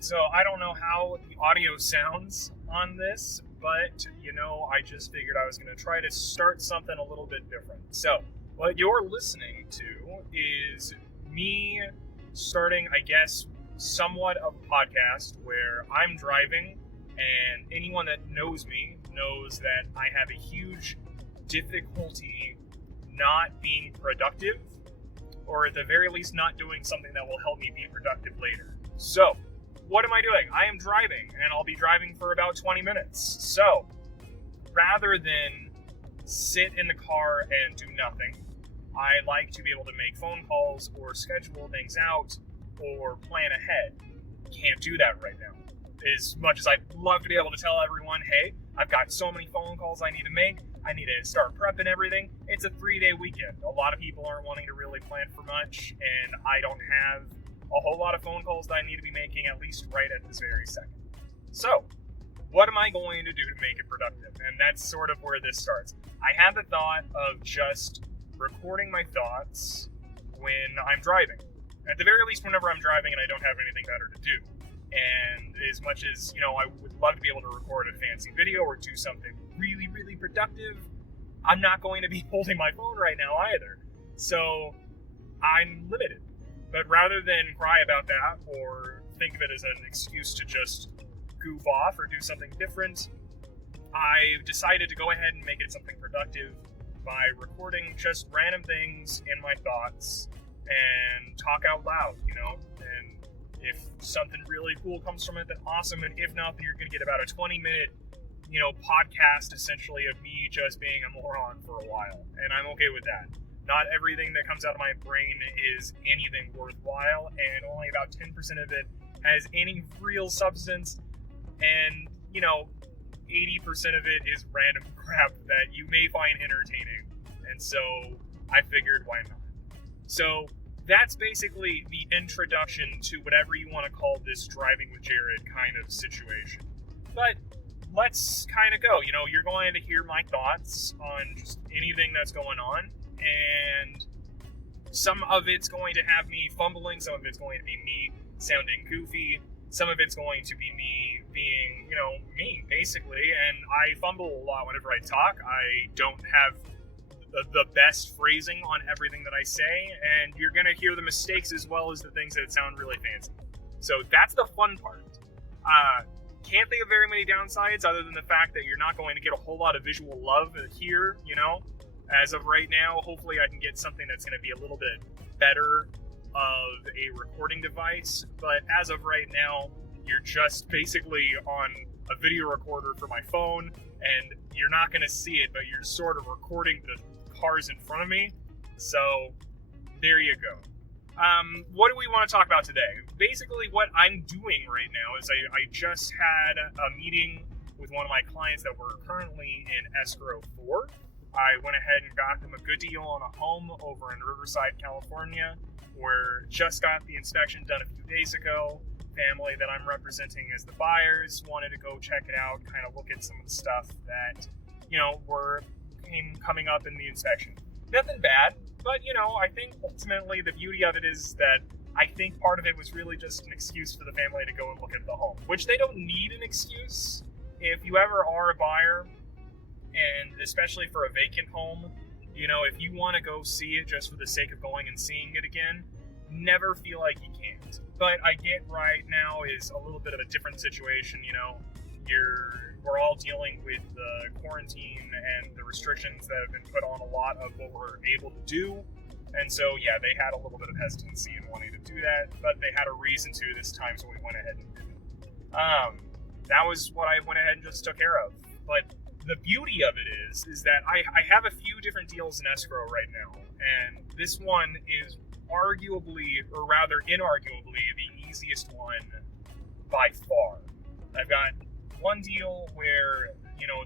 so I don't know how the audio sounds on this, but, I just figured I was going to try to start something a little bit different. So, what you're listening to is me starting, I guess, somewhat of a podcast where I'm driving, and anyone that knows me knows that I have a huge difficulty not being productive, or at the very least not doing something that will help me be productive later. So, what am I doing? I am driving, and I'll be driving for about 20 minutes. So, rather than sit in the car and do nothing, I like to be able to make phone calls or schedule things out or plan ahead. Can't do that right now. As much as I'd love to be able to tell everyone, hey, I've got so many phone calls I need to make, I need to start prepping everything. It's a 3-day weekend. A lot of people aren't wanting to really plan for much, and I don't have a whole lot of phone calls that I need to be making, at least right at this very second. So, what am I going to do to make it productive? And that's sort of where this starts. I had the thought of just recording my thoughts when I'm driving. At the very least, whenever I'm driving and I don't have anything better to do. And as much as, I would love to be able to record a fancy video or do something really, really productive, I'm not going to be holding my phone right now either. So I'm limited. But rather than cry about that or think of it as an excuse to just goof off or do something different, I decided to go ahead and make it something productive by recording just random things in my thoughts and talk out loud, and if something really cool comes from it, then awesome. And if not, then you're going to get about a 20-minute, podcast essentially of me just being a moron for a while. And I'm okay with that. Not everything that comes out of my brain is anything worthwhile, and only about 10% of it has any real substance. And, 80% of it is random crap that you may find entertaining. And so I figured, why not? So that's basically the introduction to whatever you want to call this driving with Jared kind of situation. But let's kind of go. You're going to hear my thoughts on just anything that's going on, and some of it's going to have me fumbling, some of it's going to be me sounding goofy, some of it's going to be me being, me, basically, and I fumble a lot whenever I talk. I don't have the best phrasing on everything that I say, and you're going to hear the mistakes as well as the things that sound really fancy. So that's the fun part. Can't think of very many downsides other than the fact that you're not going to get a whole lot of visual love here, As of right now, hopefully I can get something that's going to be a little bit better of a recording device, but as of right now, you're just basically on a video recorder for my phone, and you're not going to see it, but you're sort of recording the cars in front of me. So there you go. What do we want to talk about today? Basically, what I'm doing right now is I just had a meeting with one of my clients that we're currently in escrow for. I went ahead and got them a good deal on a home over in Riverside, California, where just got the inspection done a few days ago. Family that I'm representing as the buyers wanted to go check it out, kind of look at some of the stuff that, were coming up in the inspection. Nothing bad, but, I think ultimately the beauty of it is that I think part of it was really just an excuse for the family to go and look at the home, which they don't need an excuse. If you ever are a buyer, and especially for a vacant home, if you want to go see it just for the sake of going and seeing it again, never feel like you can't. But I get right now is a little bit of a different situation, we're all dealing with the quarantine and the restrictions that have been put on a lot of what we're able to do. And so, yeah, they had a little bit of hesitancy in wanting to do that, but they had a reason to this time, so we went ahead and did it. That was what I went ahead and just took care of. But the beauty of it is that I have a few different deals in escrow right now, and this one is arguably, or rather inarguably, the easiest one by far. I've got one deal where,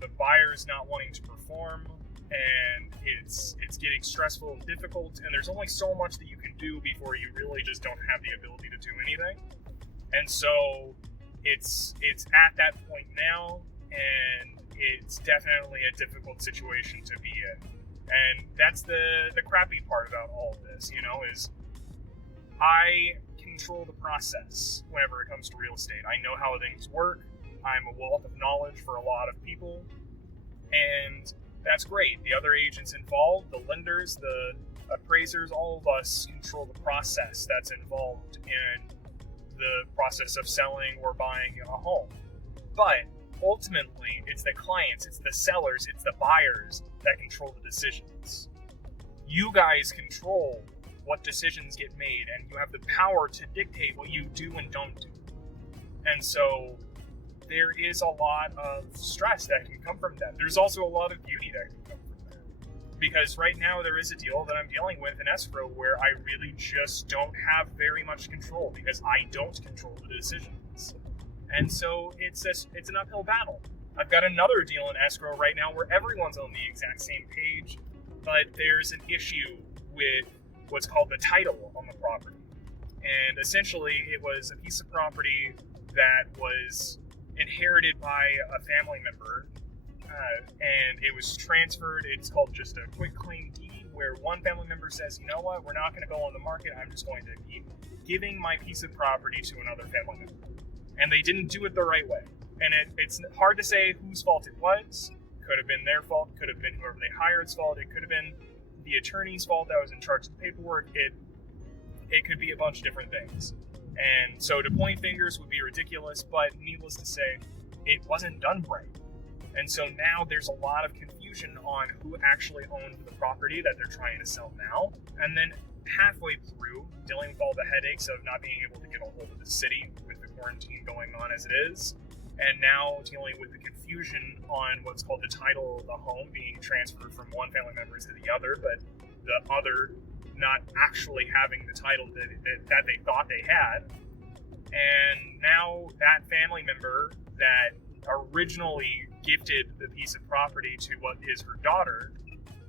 the buyer's not wanting to perform, and it's getting stressful and difficult, and there's only so much that you can do before you really just don't have the ability to do anything. And so it's at that point now, and it's definitely a difficult situation to be in. And that's the crappy part about all of this, is I can control the process whenever it comes to real estate. I know how things work. I'm a wealth of knowledge for a lot of people, and that's great. The other agents involved, the lenders, the appraisers, all of us control the process that's involved in the process of selling or buying a home. But ultimately, it's the clients, it's the sellers, it's the buyers that control the decisions. You guys control what decisions get made, and you have the power to dictate what you do and don't do. And so there is a lot of stress that can come from that. There's also a lot of beauty that can come from that. Because right now there is a deal that I'm dealing with in escrow where I really just don't have very much control because I don't control the decisions. And so it's an uphill battle. I've got another deal in escrow right now where everyone's on the exact same page, but there's an issue with what's called the title on the property. And essentially it was a piece of property that was inherited by a family member, and it was transferred. It's called just a quick claim deed, where one family member says, you know what, we're not going to go on the market, I'm just going to keep giving my piece of property to another family member. And they didn't do it the right way. And it's hard to say whose fault it was. Could have been their fault, could have been whoever they hired's fault, it could have been the attorney's fault that was in charge of the paperwork. It could be a bunch of different things. And so to point fingers would be ridiculous, but needless to say, it wasn't done right. And so now there's a lot of confusion on who actually owned the property that they're trying to sell now. And then halfway through, dealing with all the headaches of not being able to get a hold of the city with the quarantine going on as it is, and now dealing with the confusion on what's called the title of the home being transferred from one family member to the other, but the other not actually having the title that they thought they had. And now that family member that originally gifted the piece of property to what is her daughter,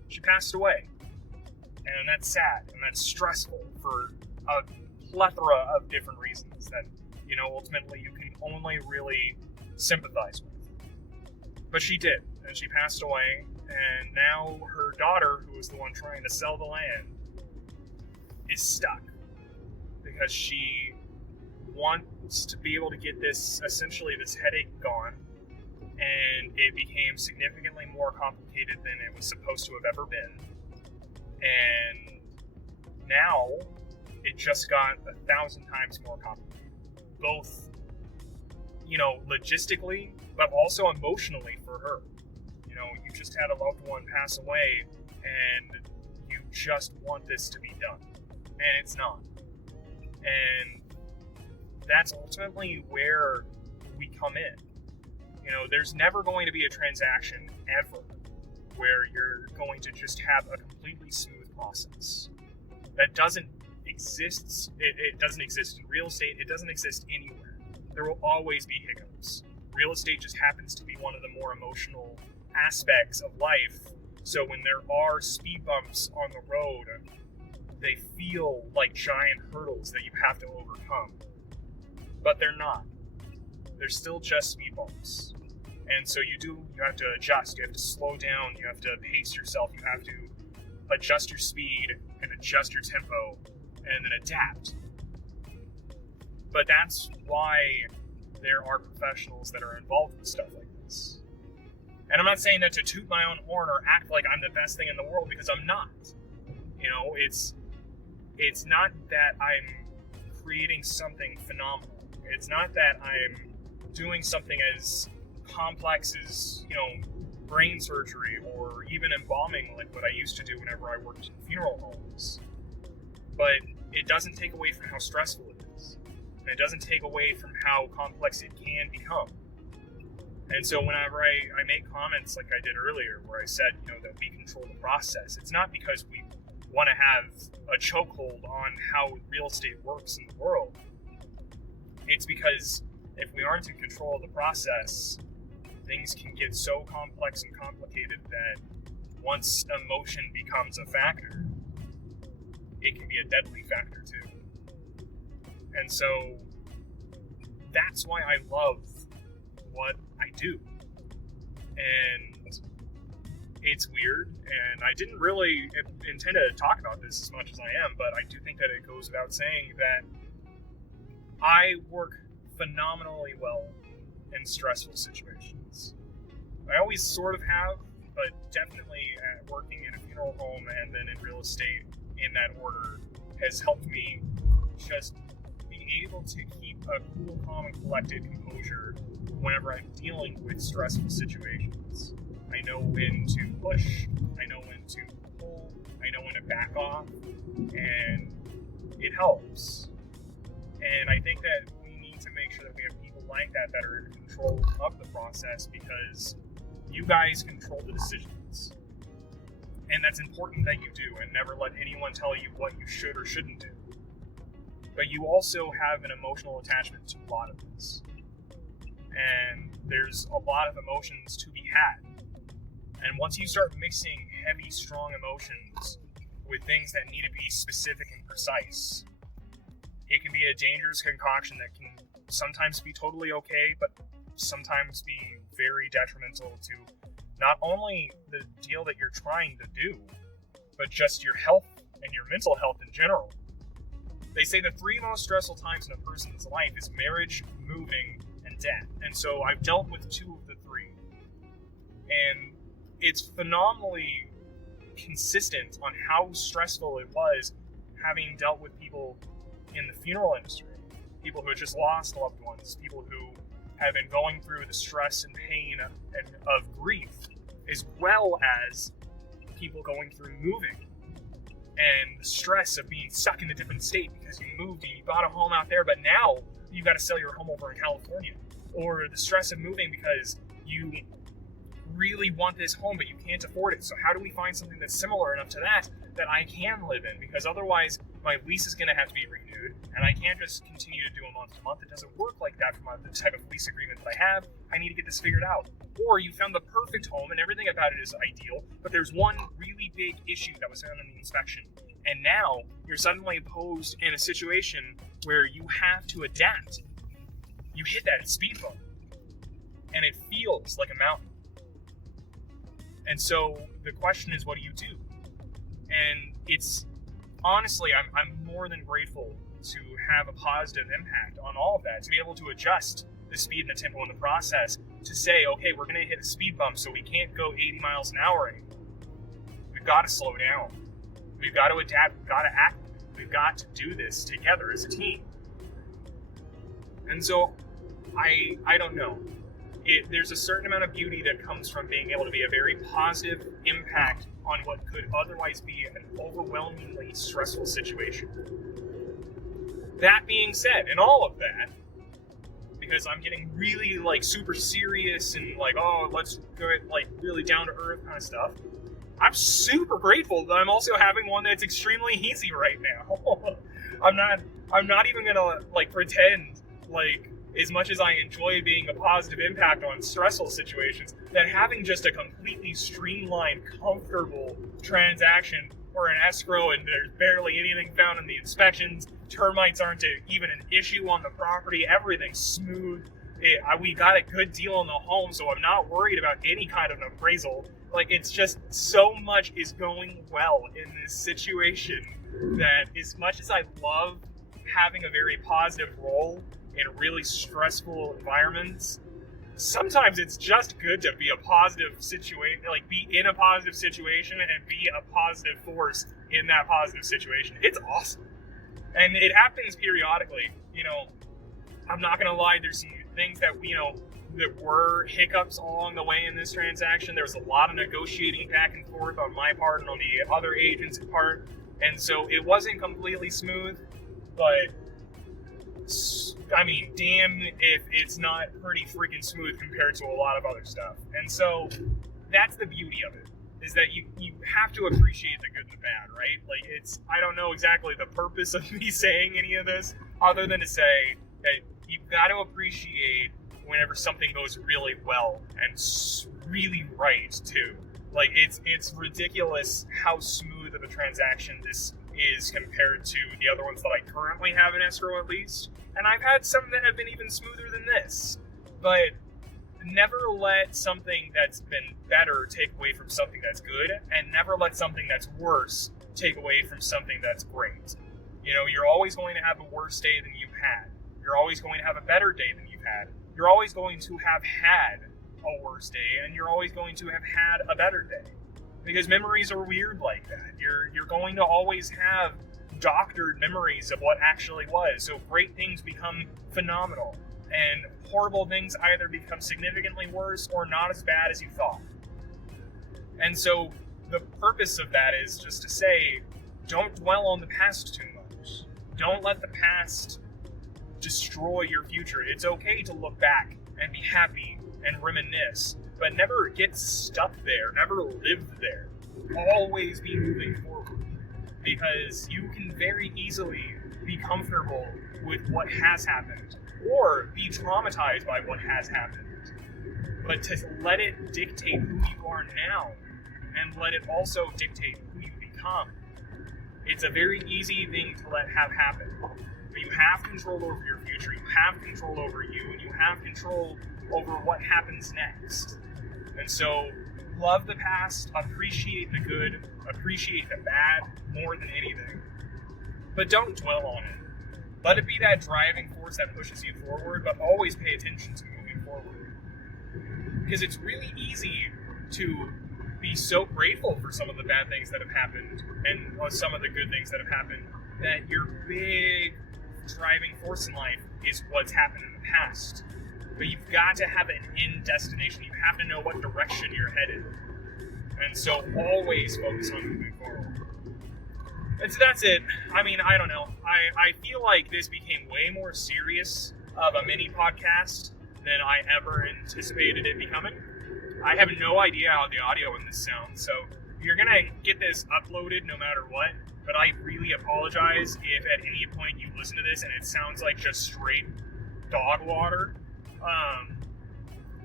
she passed away. And that's sad, and that's stressful for a plethora of different reasons that, ultimately you can only really sympathize with. But she did, and she passed away, and now her daughter, who was the one trying to sell the land, is stuck because she wants to be able to get this headache gone, and it became significantly more complicated than it was supposed to have ever been. And now it just got 1,000 times more complicated, both logistically, but also emotionally for her. You just had a loved one pass away, and you just want this to be done, and it's not. And that's ultimately where we come in. There's never going to be a transaction ever where you're going to just have a completely smooth process. That doesn't exist. It doesn't exist in real estate. It doesn't exist anywhere. There will always be hiccups. Real estate just happens to be one of the more emotional aspects of life. So when there are speed bumps on the road, they feel like giant hurdles that you have to overcome. But they're not. They're still just speed bumps. And so you have to adjust. You have to slow down. You have to pace yourself. You have to adjust your speed and adjust your tempo and then adapt. But that's why there are professionals that are involved with stuff like this. And I'm not saying that to toot my own horn or act like I'm the best thing in the world, because I'm not. It's not that I'm creating something phenomenal. It's not that I'm doing something as complex as, brain surgery or even embalming like what I used to do whenever I worked in funeral homes. But it doesn't take away from how stressful it is. And it doesn't take away from how complex it can become. And so whenever I make comments like I did earlier, where I said, that we control the process, it's not because we want to have a chokehold on how real estate works in the world. It's because if we aren't in control of the process, things can get so complex and complicated that once emotion becomes a factor, it can be a deadly factor too. And so that's why I love what I do. And it's weird, and I didn't really intend to talk about this as much as I am, but I do think that it goes without saying that I work phenomenally well in stressful situations. I always sort of have, but definitely at working in a funeral home and then in real estate in that order has helped me just be able to keep a cool, calm, and collected composure whenever I'm dealing with stressful situations. I know when to push, I know when to pull, I know when to back off, and it helps. And I think that we need to make sure that we have people like that that are in control of the process, because you guys control the decisions. And that's important that you do, and never let anyone tell you what you should or shouldn't do. But you also have an emotional attachment to a lot of this. And there's a lot of emotions to be had. And once you start mixing heavy, strong emotions with things that need to be specific and precise, it can be a dangerous concoction that can sometimes be totally okay, but sometimes be very detrimental to not only the deal that you're trying to do, but just your health and your mental health in general. They say the 3 most stressful times in a person's life is marriage, moving, and death. And so I've dealt with 2 of the 3. And it's phenomenally consistent on how stressful it was having dealt with people in the funeral industry. People who had just lost loved ones, people who have been going through the stress and pain of grief, as well as people going through moving and the stress of being stuck in a different state because you moved and you bought a home out there, but now you've got to sell your home over in California. Or the stress of moving because you really want this home, but you can't afford it. So how do we find something that's similar enough to that I can live in? Because otherwise my lease is going to have to be renewed, and I can't just continue to do a month to month. It doesn't work like that for the type of lease agreement that I have. I need to get this figured out. Or you found the perfect home and everything about it is ideal, but there's one really big issue that was found in the inspection. And now you're suddenly posed in a situation where you have to adapt. You hit that speed bump, and it feels like a mountain. And so the question is, what do you do? And it's honestly, I'm more than grateful to have a positive impact on all of that, to be able to adjust the speed and the tempo in the process, to say, okay, we're going to hit a speed bump, so we can't go 80 miles an hour anymore. We've got to slow down. We've got to adapt. We've got to act. We've got to do this together as a team. And so I don't know. There's a certain amount of beauty that comes from being able to be a very positive impact on what could otherwise be an overwhelmingly stressful situation. That being said, and all of that, because I'm getting really super serious and let's get really down to earth kind of stuff, I'm super grateful that I'm also having one that's extremely easy right now. I'm not even gonna pretend as much as I enjoy being a positive impact on stressful situations, that having just a completely streamlined, comfortable transaction or an escrow and there's barely anything found in the inspections, termites aren't even an issue on the property, everything's smooth, we got a good deal on the home, so I'm not worried about any kind of an appraisal. It's just so much is going well in this situation that as much as I love having a very positive role in really stressful environments, sometimes it's just good to be a positive situation, be in a positive situation and be a positive force in that positive situation. It's awesome. And it happens periodically. I'm not going to lie, there's some things that, that were hiccups along the way in this transaction. There was a lot of negotiating back and forth on my part and on the other agent's part. And so it wasn't completely smooth, but I mean, damn if it's not pretty freaking smooth compared to a lot of other stuff. And so that's the beauty of it, is that you have to appreciate the good and the bad, right? I don't know exactly the purpose of me saying any of this, other than to say that you've got to appreciate whenever something goes really well and really right too. It's ridiculous how smooth of a transaction this is compared to the other ones that I currently have in escrow, at least. And I've had some that have been even smoother than this. But never let something that's been better take away from something that's good, and never let something that's worse take away from something that's great. You're always going to have a worse day than you've had. You're always going to have a better day than you've had. You're always going to have had a worse day, and you're always going to have had a better day. Because memories are weird like that. You're going to always have doctored memories of what actually was. So great things become phenomenal, and horrible things either become significantly worse or not as bad as you thought. And so the purpose of that is just to say, don't dwell on the past too much. Don't let the past destroy your future. It's okay to look back and be happy and reminisce, but never get stuck there, never live there. Always be moving forward, because you can very easily be comfortable with what has happened, or be traumatized by what has happened. But to let it dictate who you are now, and let it also dictate who you become, it's a very easy thing to let have happen. But you have control over your future, you have control over you, and you have control over what happens next. And so, love the past, appreciate the good, appreciate the bad more than anything. But don't dwell on it. Let it be that driving force that pushes you forward, but always pay attention to moving forward. Because it's really easy to be so grateful for some of the bad things that have happened, and some of the good things that have happened, that your big driving force in life is what's happened in the past. But you've got to have an end destination. You have to know what direction you're headed. And so always focus on moving forward. And so that's it. I mean, I don't know. I feel like this became way more serious of a mini podcast than I ever anticipated it becoming. I have no idea how the audio in this sounds, so you're going to get this uploaded no matter what. But I really apologize if at any point you listen to this and it sounds like just straight dog water.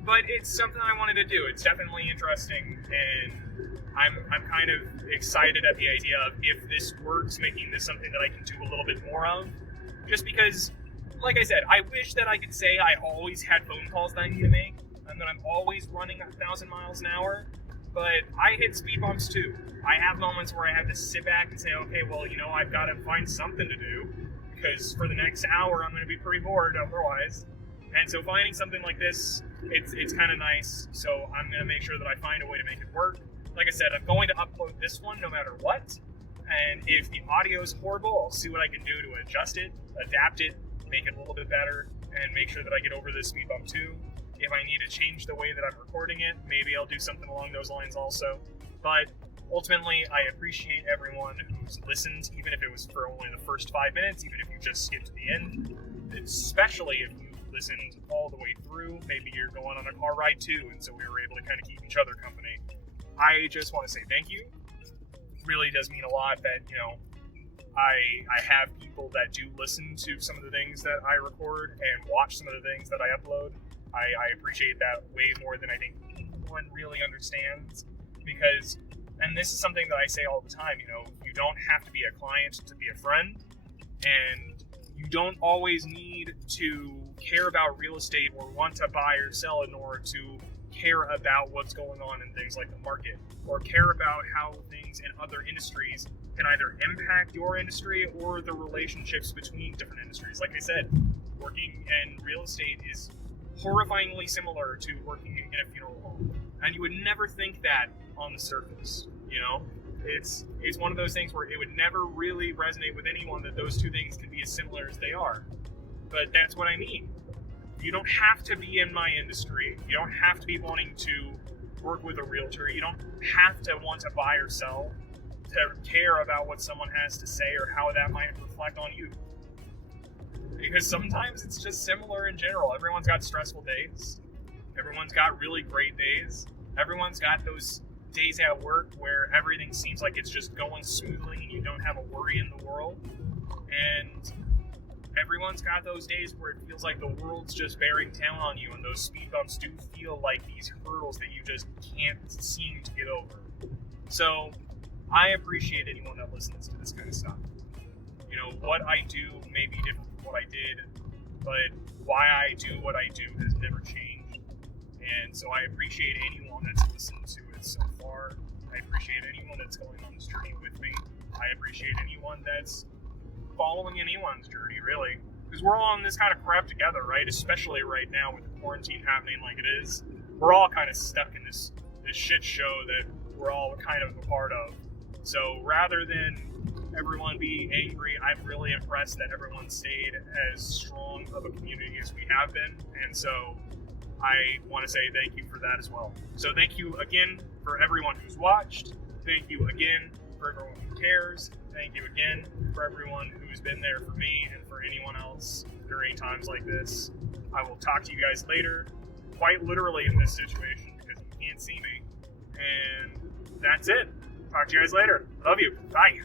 But it's something I wanted to do. It's definitely interesting, and I'm kind of excited at the idea of, if this works, making this something that I can do a little bit more of. Just because, like I said, I wish that I could say I always had phone calls that I need to make, and that I'm always running 1,000 miles an hour, but I hit speed bumps too. I have moments where I have to sit back and say, okay, well, I've got to find something to do, because for the next hour I'm going to be pretty bored otherwise. And so finding something like this, it's kind of nice. So I'm going to make sure that I find a way to make it work. Like I said, I'm going to upload this one no matter what. And if the audio is horrible, I'll see what I can do to adjust it, adapt it, make it a little bit better, and make sure that I get over this speed bump too. If I need to change the way that I'm recording it, maybe I'll do something along those lines also. But ultimately, I appreciate everyone who's listened, even if it was for only the first 5 minutes, even if you just skipped to the end, especially if you listened all the way through. Maybe you're going on a car ride too, and so we were able to kind of keep each other company. I just want to say thank you. It really does mean a lot that, I have people that do listen to some of the things that I record and watch some of the things that I upload. I appreciate that way more than I think anyone really understands, because, and this is something that I say all the time, you don't have to be a client to be a friend, and you don't always need to care about real estate or want to buy or sell in order to care about what's going on in things like the market, or care about how things in other industries can either impact your industry or the relationships between different industries. Like I said, working in real estate is horrifyingly similar to working in a funeral home, and you would never think that on the surface. It's one of those things where it would never really resonate with anyone that those two things can be as similar as they are. But that's what I mean. You don't have to be in my industry. You don't have to be wanting to work with a realtor. You don't have to want to buy or sell to care about what someone has to say or how that might reflect on you. Because sometimes it's just similar in general. Everyone's got stressful days. Everyone's got really great days. Everyone's got those days at work where everything seems like it's just going smoothly and you don't have a worry in the world. And everyone's got those days where it feels like the world's just bearing down on you, and those speed bumps do feel like these hurdles that you just can't seem to get over. So I appreciate anyone that listens to this kind of stuff. What I do may be different from what I did, but why I do what I do has never changed. And so I appreciate anyone that's listened to it so far. I appreciate anyone that's going on this journey with me. I appreciate anyone that's following anyone's journey, really. because we're all in this kind of crap together, right? Especially right now with the quarantine happening like it is. We're all kind of stuck in this shit show that we're all kind of a part of. So rather than everyone be angry, I'm really impressed that everyone stayed as strong of a community as we have been. And so I want to say thank you for that as well. So thank you again for everyone who's watched. Thank you again for everyone who cares. Thank you again for everyone who's been there for me and for anyone else during times like this. I will talk to you guys later, quite literally in this situation because you can't see me. And that's it. Talk to you guys later. Love you. Bye.